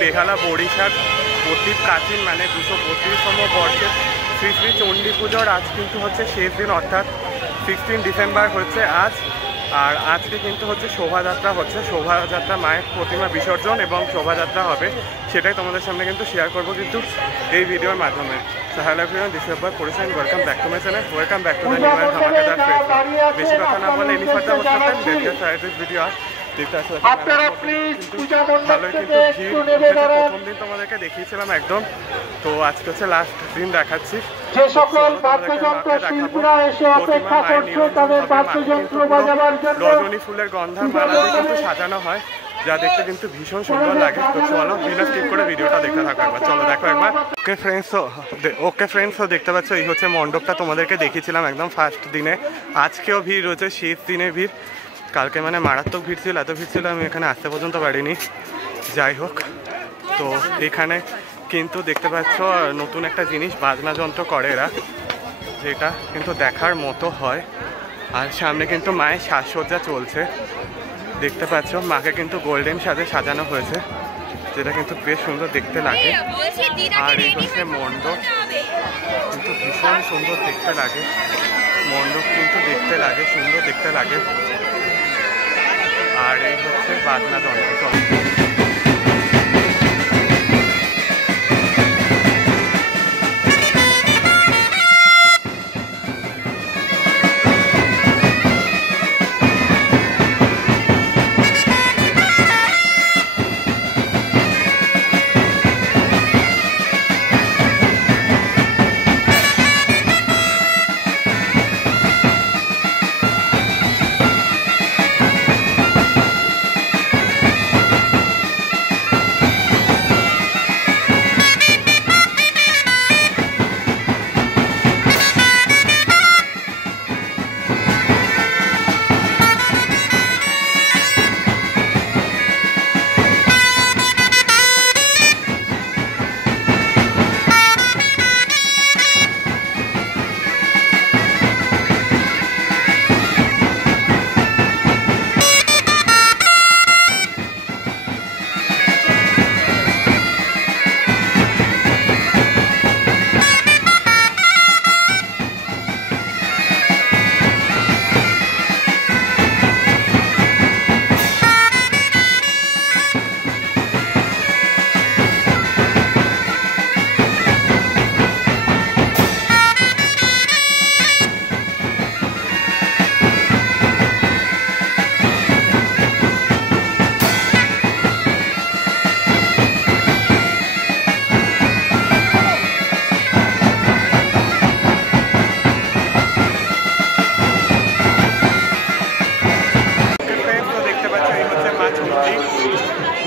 বেহালা বরিশার অতি প্রাচীন মানে 232তম বর্ষের শ্রী শ্রী চণ্ডী পুজোর আজ কিন্তু হচ্ছে শেষ দিন, অর্থাৎ 16 ডিসেম্বর হচ্ছে আজ। আর আজকে কিন্তু হচ্ছে শোভাযাত্রা হচ্ছে, শোভাযাত্রা মায়ের প্রতিমা বিসর্জন এবং শোভাযাত্রা হবে, সেটাই তোমাদের সামনে কিন্তু শেয়ার করবো কিন্তু এই ভিডিওর মাধ্যমে। So hello everyone, this is Abhay Purish and welcome back to my channel. Welcome back to the new and Dhamakedar Facebook. বেশি কথা না বলে any further what's happened, let's get started this video. আপনারা প্লিজ পূজা মণ্ডপে একটু নেমে দাঁড়ান। প্রথম দিন তোমাদেরকে দেখিয়েছিলাম একদম, তো আজকে হচ্ছে লাস্ট দিন দেখাচ্ছি। যে সকল বাদ্যযন্ত্র শিল্পীরা এসে অপেক্ষা করছে তাদের বাদ্যযন্ত্র বাজাবার জন্য রজনী ফুলের গন্ধার মালা দিয়ে কিন্তু সাজানো হয়, যা দেখতে কিন্তু ভীষণ সুন্দর লাগে। তো চলো বিনা স্কিপ করে ভিডিওটা দেখতে থাকো একবার, চলো দেখো একবার। ওকে ফ্রেন্ডস, দেখতে পাচ্ছ এই হচ্ছে মণ্ডপটা, তোমাদেরকে দেখিয়েছিলাম একদম ফার্স্ট দিনে। আজকেও ভিড় রয়েছে, শেষ দিনে ভিড়। কালকে মানে মারাত্মক ভিড় ছিল, এত ভিড় ছিল আমি এখানে আসতে পর্যন্ত পারিনি। যাই হোক, তো এখানে কিন্তু দেখতে পাচ্ছ নতুন একটা জিনিস বাজনা যন্ত্র করে এরা, যেটা কিন্তু দেখার মতো হয়। আর সামনে কিন্তু মায়ের সাজসজ্জা চলছে, দেখতে পাচ্ছ মাকে কিন্তু গোল্ডেন সাজে সাজানো হয়েছে, যেটা কিন্তু বেশ সুন্দর দেখতে লাগে। আর এই হচ্ছে মণ্ডপ, কিন্তু ভীষণ সুন্দর দেখতে লাগে মণ্ডপ, কিন্তু দেখতে লাগে সুন্দর দেখতে লাগে। আর এই হচ্ছে বাজনা যন্ত্র।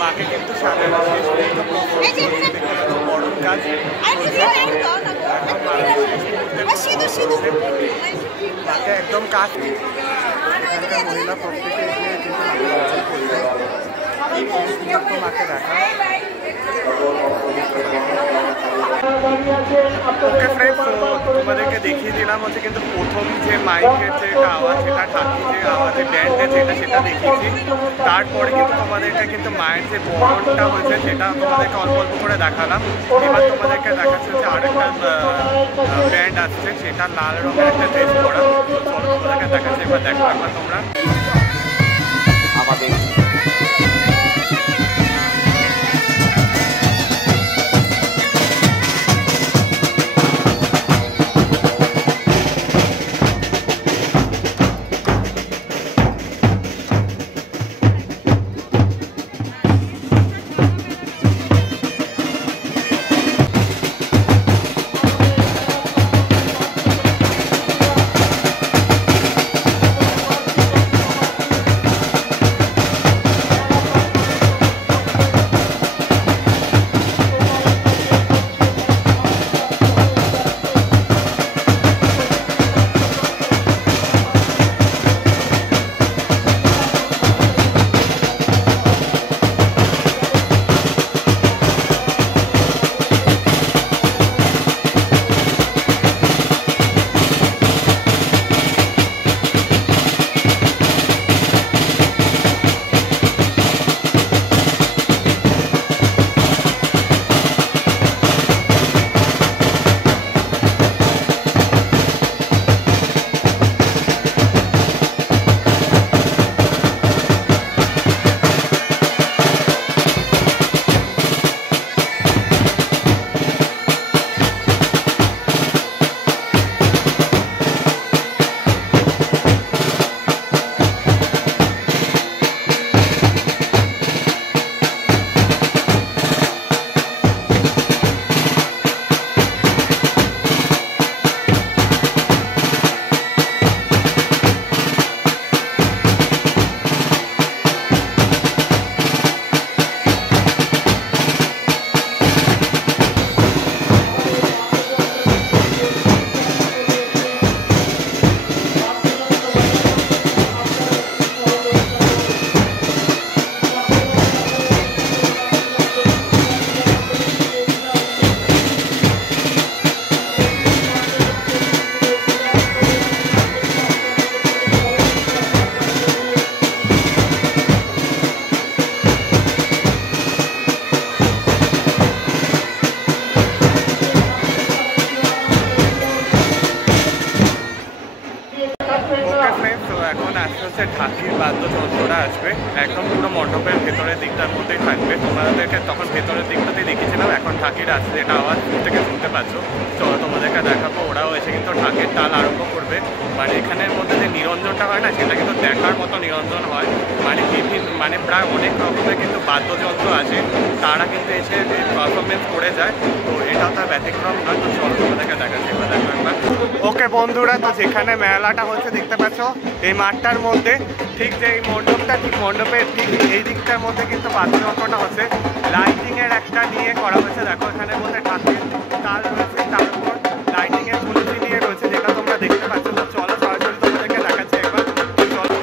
মাকে কিন্তু সাজানো শেষ বরণ কাজ মাকে একদম কাজ। এখানকার মহিলা প্রত্যেকে এসে কিন্তু মাকে দেখা। ওকে ফ্রেন্ডস, তোমাদেরকে দেখিয়ে দিলাম হচ্ছে কিন্তু প্রথম যে মাইকের যে আওয়াজ, সেটা ঢাকি যে আওয়াজের ব্যান্ডের সেটা দেখিয়েছি। তারপরে কিন্তু তোমাদেরকে কিন্তু মায়ের যে বরণটা হয়েছে সেটা তোমাদেরকে অল্প অল্প করে দেখালাম। এবার তোমাদেরকে দেখাচ্ছে যে আরেকটা ব্যান্ড আসছে, সেটা লাল রঙের একটা ড্রেস পরা। চলো তোমাদেরকে দেখাচ্ছে, এবার দেখো একবার তোমরা আমাদের হচ্ছে ঢাকির বাদ্যযন্ত্রটা আসবে একদম পুরো মণ্ডপের ভেতরের দিকটার মধ্যেই থাকবে। তোমাদেরকে তখন ভেতরের দিকটাতেই দেখিয়েছিলাম, এখন ঢাকির আসছে যেটা আওয়াজ দূর থেকে শুনতে পাচ্ছ। চলো তোমাদেরকে দেখাবো। ওরাও এসে কিন্তু ঢাকের তাল আরম্ভ করবে। মানে এখানের মধ্যে যে নিরঞ্জনটা হয় না, সেটা কিন্তু দেখার মতো নিরঞ্জন হয়। মানে মানে প্রায় অনেক রকমের কিন্তু বাদ্যযন্ত্র আছে, তারা কিন্তু এসে পারফরমেন্স করে যায়। তো এটাও তার ব্যতিক্রম না। তো চলো তোমাদেরকে দেখাচ্ছি এবার, দেখো একবার। ওকে বন্ধুরা, তো যেখানে মেলাটা হচ্ছে দেখতে পাচ্ছ এই মাঠটার মধ্যে, ঠিক যে এই মণ্ডপটা, ঠিক মণ্ডপের ঠিক এই দিকটার মধ্যে কিন্তু বাদ্যযন্ত্রটা হচ্ছে লাইটিংয়ের একটা নিয়ে করা হয়েছে। দেখো এখানের মধ্যে ঢাকের তাল রয়েছে, তার উপর লাইটিংয়ের ফুলকি নিয়ে রয়েছে, যেটা তোমরা দেখতে পাচ্ছ। তো চলো সরাসরি তোমাদেরকে দেখাচ্ছি একবার। চলো।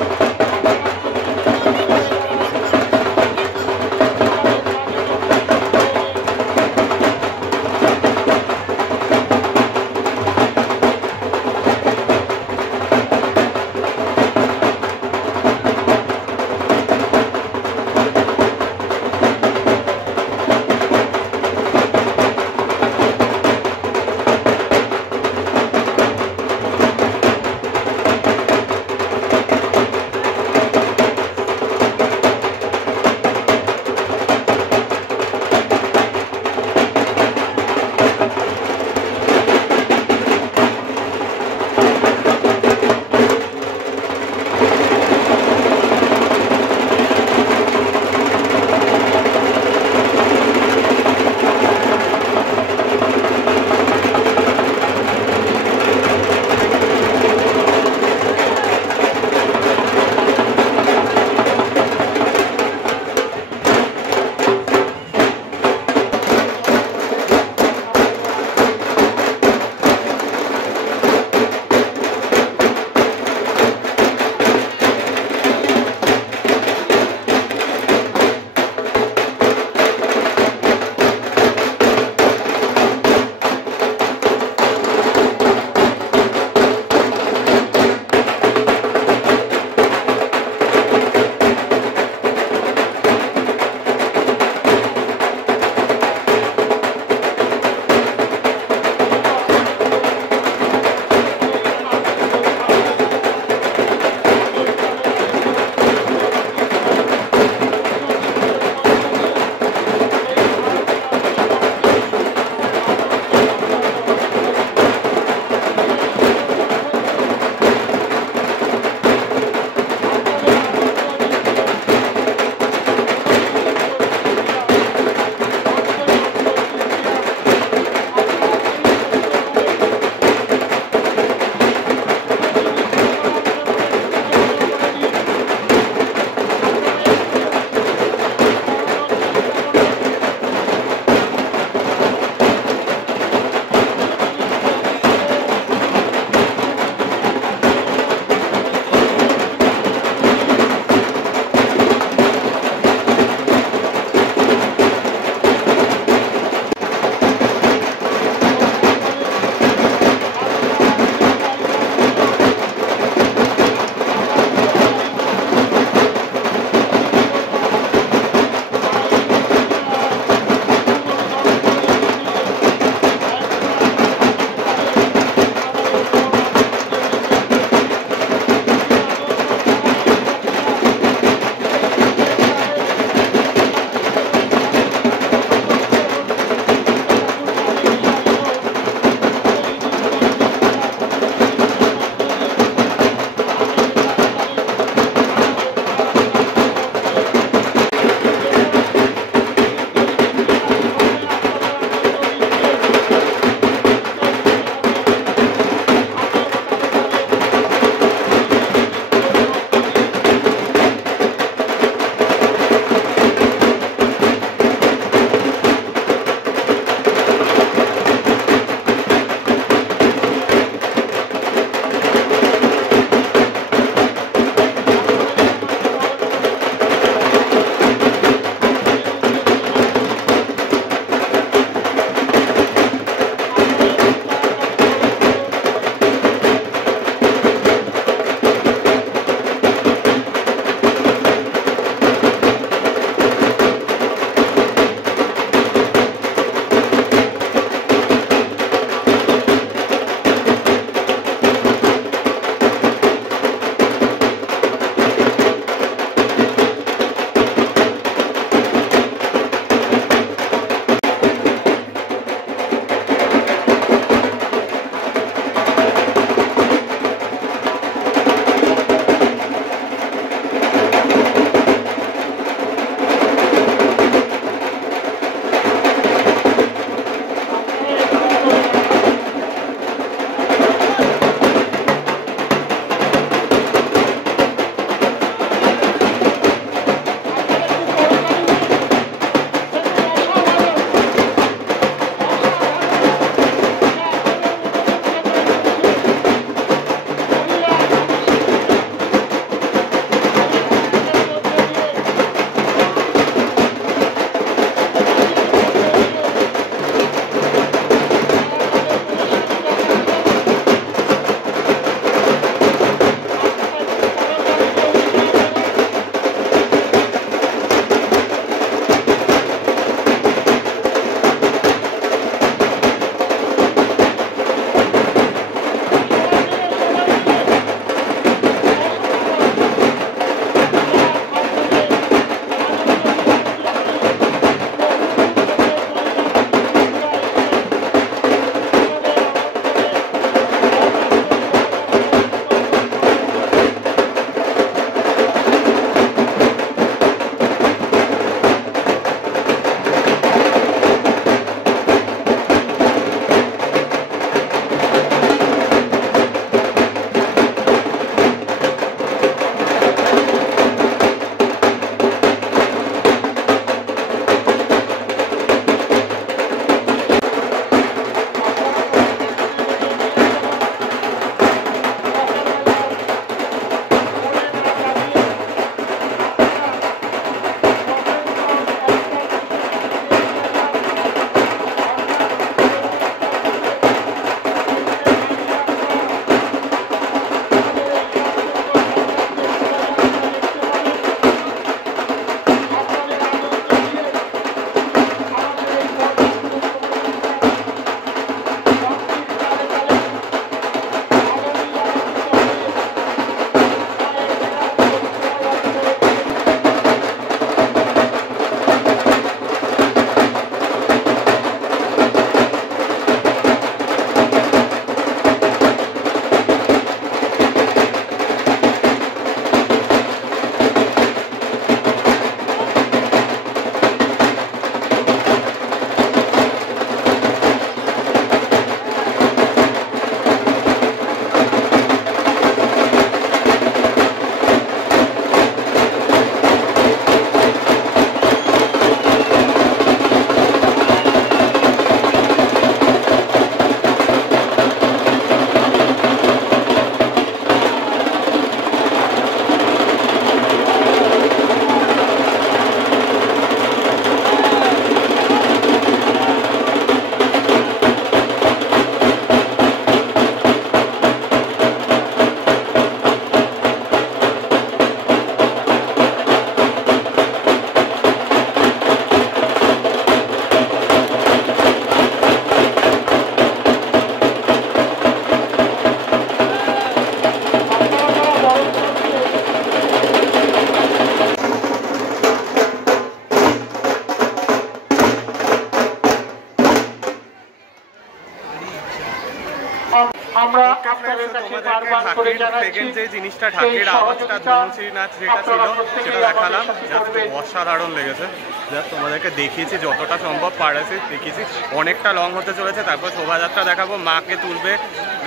আমরা আপনাদের কাছে বারবার করে জানাচ্ছি যে জিনিসটা ঢাকের আওয়াজটা ধনুচি নাচ যেটা ছিল সেটা দেখালাম, জাস্ট অসাধারণ লেগেছে। জাস্ট তোমাদেরকে দেখিয়েছি যতটা সম্ভব পারেছি দেখিয়েছি। অনেকটা লং হতে চলেছে, তারপর শোভাযাত্রা দেখাবো, মাকে তুলবে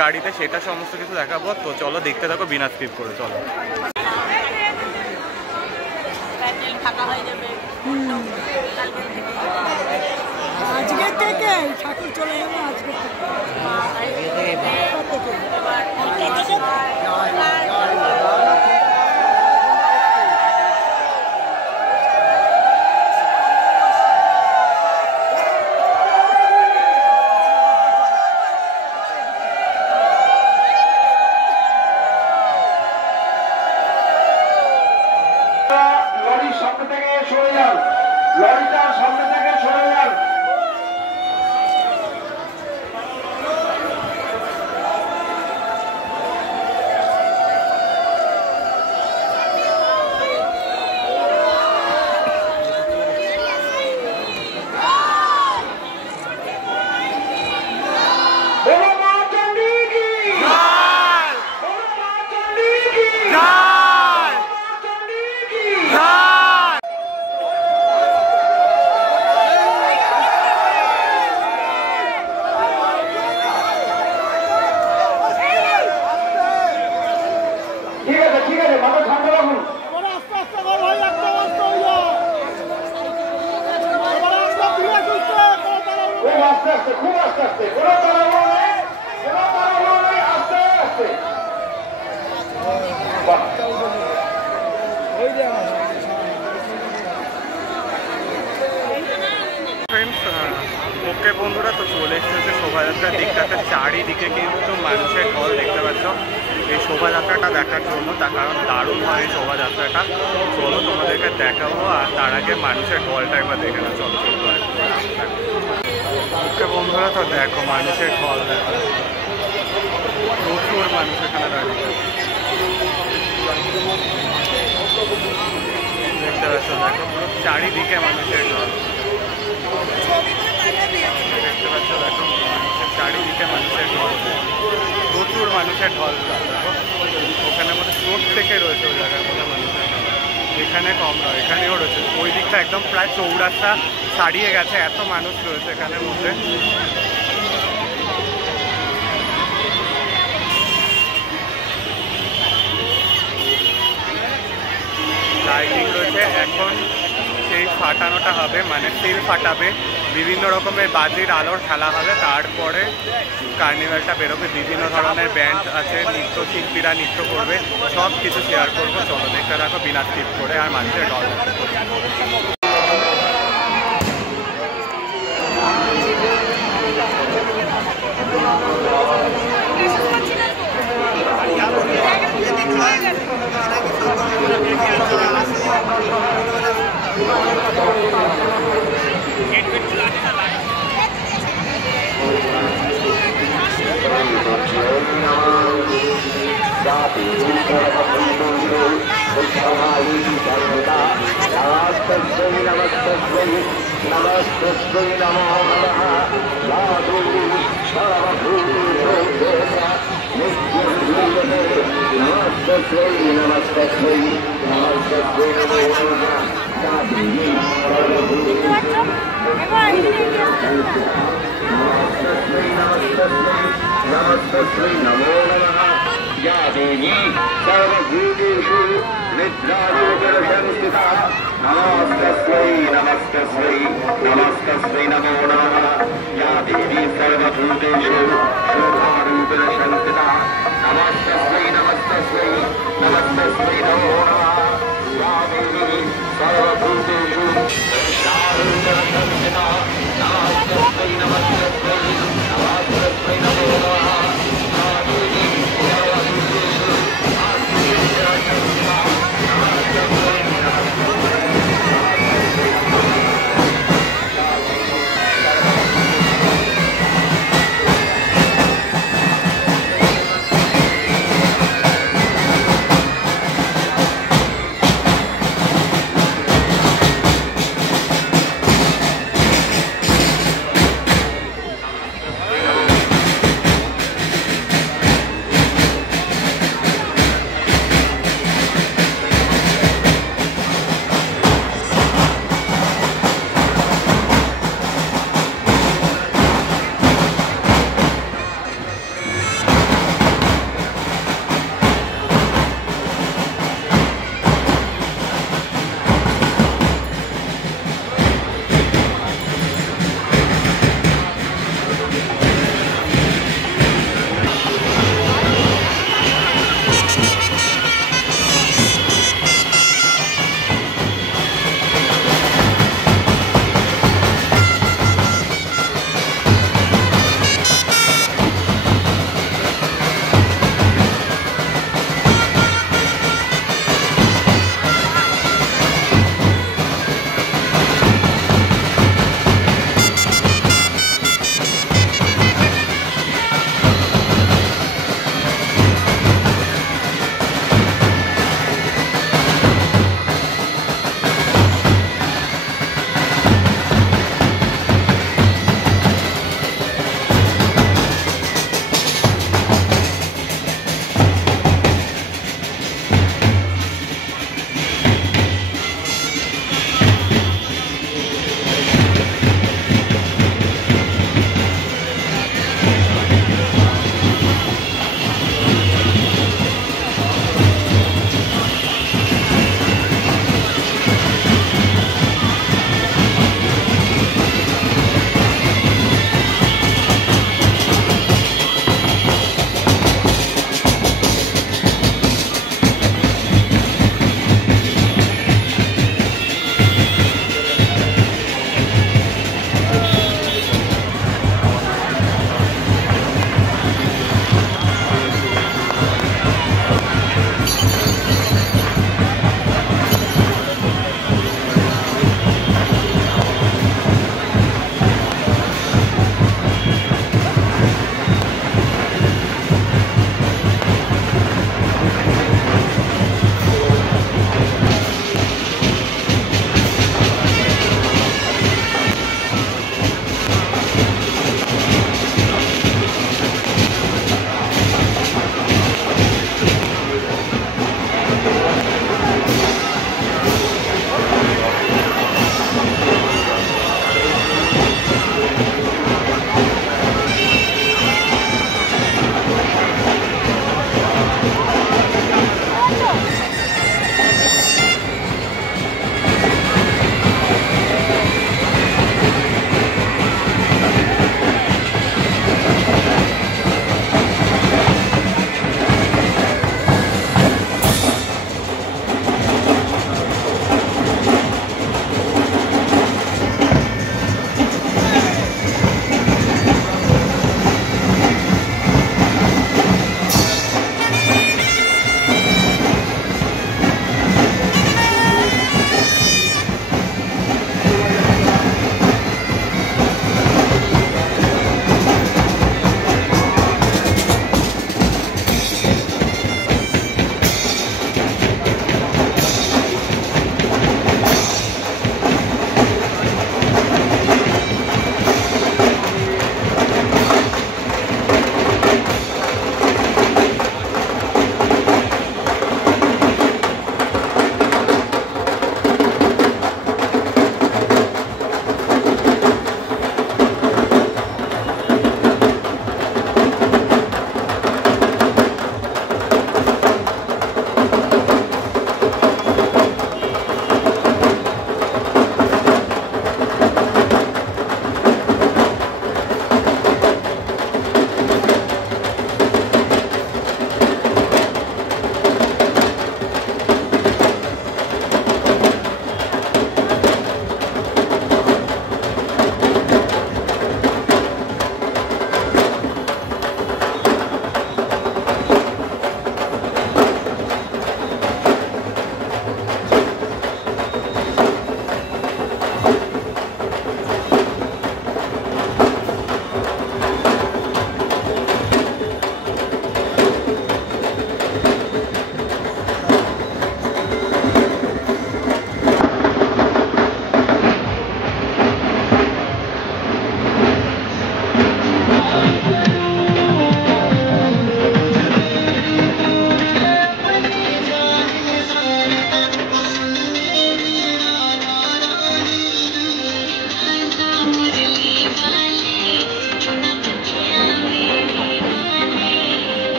গাড়িতে, সেটা সমস্ত কিছু দেখাবো। তো চলো দেখতে থাকো বিনা স্কিপ করে। চলো আজকে থেকে ঠাকুর চলে যাবে আজকে লরির সামনে থেকে সরে যান, লরিটার সামনে থেকে সরে যান। ঠিক আছে, মাথা ঠান্ডা রাখুন। খুব আস্তে আস্তে, খুব আস্তে আস্তে, কোনো তাড়াহুড়ো নেই, কোনো তাড়াহুড়ো নেই, আস্তে আস্তে। বাহ। ওকে বন্ধুরা, তো চলে এসেছে শোভাযাত্রার দিকটাতে। চারিদিকে কিন্তু মানুষের ঢল দেখতে পাচ্ছ এই শোভাযাত্রাটা দেখার জন্য, তার কারণ দারুণ হয় এই শোভাযাত্রাটা। চলো তোমাদেরকে দেখাবো, আর তার আগে মানুষের ঢলটা একবার দেখে না। চলো চলো ওকে বন্ধুরা, তো দেখো মানুষের ঢল দেখো, প্রচুর মানুষ এখানে দাঁড়িয়ে দেখতে পাচ্ছ। দেখো পুরো চারিদিকে মানুষের ঢল দেখতে পাচ্ছ। দেখো মানুষের চারিদিকে মানুষের ঢল, প্রচুর মানুষের ঢল। দেখো ওখানে মধ্যে প্রত্যেকে রয়েছে ওই জায়গার মধ্যে মানুষের ঢল। এখানে কম নয়, এখানেও রয়েছে। ওই দিকটা একদম প্রায় চৌরাস্তা ছাড়িয়ে গেছে, এত মানুষ রয়েছে এখানের মধ্যে। লাইটিং রয়েছে, এখন সেই ফাটানোটা হবে, মানে তেল ফাটাবে, বিভিন্ন রকমের বাজির আলোর খেলা হবে, তারপরে কার্নিভালটা বেরোবে। বিভিন্ন ধরনের ব্যান্ড আছে, নৃত্যশিল্পীরা নৃত্য করবে, সব কিছু শেয়ার করবো। চলো দেখতে থাকো বিনা স্কিপ করে, আর মানুষের ঢল দেখতে করবো।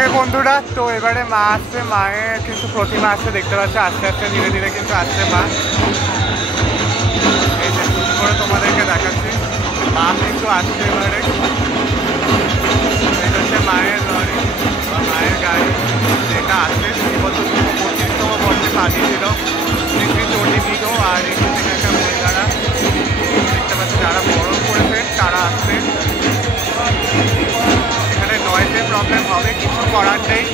ওকে বন্ধুরা, তো এবারে মা আসছে, মায়ের কিন্তু প্রতিমা আসছে দেখতে পাচ্ছে, আস্তে আস্তে ধীরে ধীরে কিন্তু আসছে মা। এই যে শুরু করে তোমাদেরকে দেখাচ্ছি, মা কিন্তু আসছে এবারে। এটা হচ্ছে মায়ের লরি বা মায়ের গাড়ি, যেটা আসছে এবছর 25তম বর্ষে সাজিয়েছিল শ্রী চণ্ডী পুজো। আর এখান থেকে একটা মহিলারা দেখতে পাচ্ছে যারা বরণ করেছেন তারা আসছেন। এখানে নয়েজের প্রবলেম হবে, কিছু করার নেই।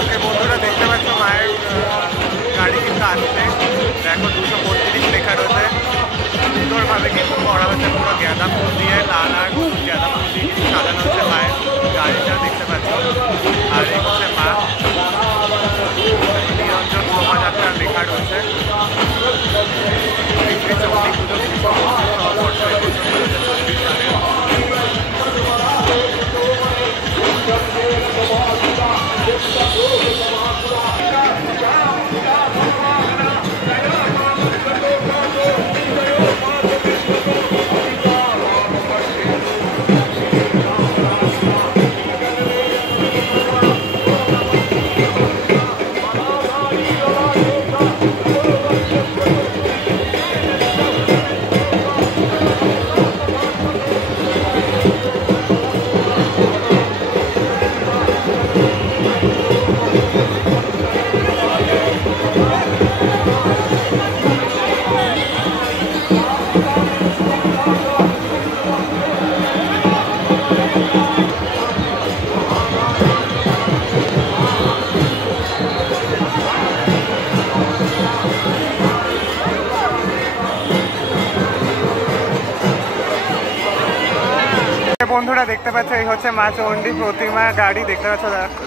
ওকে বন্ধুরা, দেখতে পাচ্ছ মায়ের গাড়ি কিন্তু আসছে। দেখো 232 লেখা রয়েছে, সুন্দরভাবে কিন্তু করা হচ্ছে, পুরো গাঁদা ফুল দিয়ে, লাল আর হলুদ গাঁদা ফুল দিয়ে কিন্তু সাজানো হচ্ছে মায়ের গাড়িটা দেখতে পাচ্ছ। আর এই হচ্ছে মা, নিরঞ্জন শোভাযাত্রা লেখা রয়েছে। শ্রী চণ্ডী পুজো বর্ষ 2024 সালে। বন্ধুরা দেখতে পাচ্ছ, এই হচ্ছে মা চণ্ডী প্রতিমা গাড়ি দেখতে পাচ্ছ,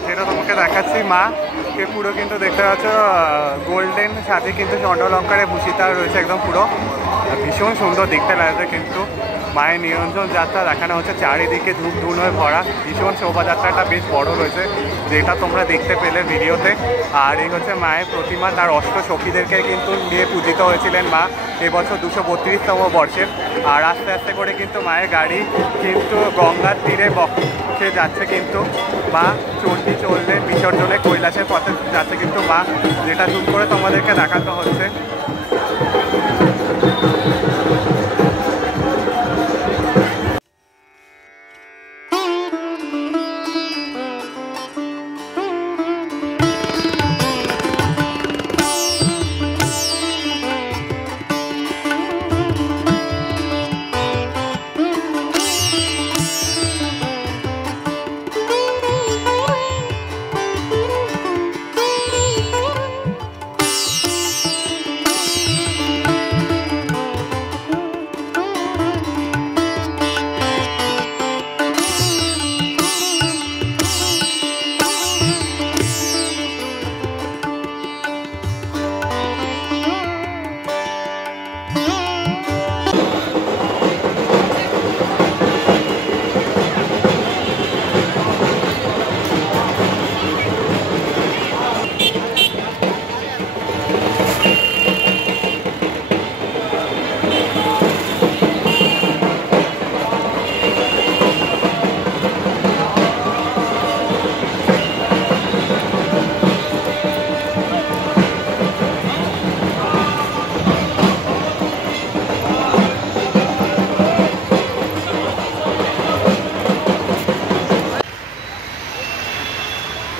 যেটা তোমাকে দেখাচ্ছি। মা কে পুরো কিন্তু দেখতে পাচ্ছ গোল্ডেন সাথে কিন্তু চন্দ্রলঙ্কারে ভূষিতা রয়েছে, একদম পুরো ভীষণ সুন্দর দেখতে লাগছে। কিন্তু মায়ের নিরঞ্জন যাত্রা দেখানো হচ্ছে, চারিদিকে ধূপ ধুন হয়ে ভরা, ভীষণ শোভাযাত্রাটা বেশ বড় রয়েছে, যেটা তোমরা দেখতে পেলে ভিডিওতে। আর এই হচ্ছে মায়ের প্রতিমা, তার অষ্ট সখীদেরকে কিন্তু নিয়ে পূজিত হয়েছিলেন মা এবছর 232তম বর্ষের। আর আস্তে আস্তে করে কিন্তু মায়ের গাড়ি কিন্তু গঙ্গার তীরে বক্ষে যাচ্ছে, কিন্তু মা চণ্ডী চললেন বিসর্জনে, কৈলাসের পথে যাচ্ছে কিন্তু মা, যেটা জুম করে তোমাদেরকে দেখাতে হচ্ছে।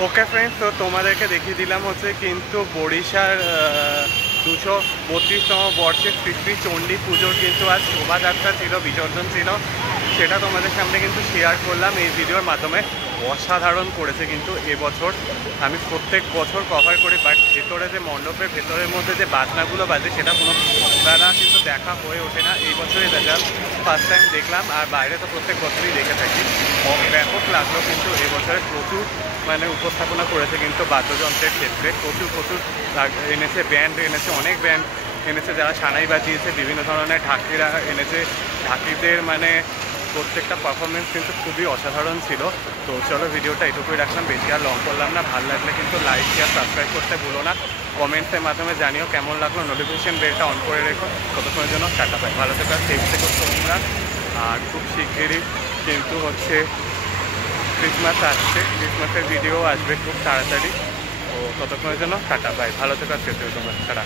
ওকে ফ্রেন্ডস, তো তোমাদেরকে দেখিয়ে দিলাম হচ্ছে কিন্তু বরিশার 232তম বর্ষের শ্রী চণ্ডী পুজোর কিন্তু আজ শোভাযাত্রা ছিল, বিসর্জন ছিল, সেটা তোমাদের সামনে কিন্তু শেয়ার করলাম এই ভিডিওর মাধ্যমে। অসাধারণ করেছে কিন্তু এবছর, আমি প্রত্যেক বছর কভার করি, বাট ভেতরে যে মণ্ডপের ভেতরের মধ্যে যে বাজনাগুলো বাজে সেটা কোনো বেলা কিন্তু দেখা হয়ে ওঠে না। এই বছরই রেজাল্ট ফার্স্ট টাইম দেখলাম, আর বাইরে তো প্রত্যেক বছরই দেখে থাকি। ব্যাপক লাগলো। কিন্তু এবছরে প্রচুর মানে উপস্থাপনা করেছে কিন্তু বাদ্যযন্ত্রের ক্ষেত্রে প্রচুর এনেছে, ব্যান্ড এনেছে, অনেক ব্যান্ড এনেছে যারা সানাই বাজিয়েছে, বিভিন্ন ধরনের ঢাকিরা এনেছে। ঢাকিদের মানে প্রত্যেকটা পারফরমেন্স কিন্তু খুবই অসাধারণ ছিল। তো চলো ভিডিওটা এটুকুই রাখলাম, বেশি আর লং করলাম না। ভালো লাগলে কিন্তু লাইক শেয়ার সাবস্ক্রাইব করতে ভুলো না। কমেন্টসের মাধ্যমে জানিও কেমন লাগলো। নোটিফিকেশন বেলটা অন করে রেখো। ততক্ষণের জন্য টাটা পাই, ভালো থেকো, সেফ থেকো তোমরা। আর খুব শিগগিরই কিন্তু হচ্ছে ক্রিসমাস আসছে, ক্রিসমাসের ভিডিও আসবে খুব তাড়াতাড়ি। তো ততক্ষণের জন্য টাটা পাই, ভালো থেকো, সেফ থেকো তোমরা, টাটা।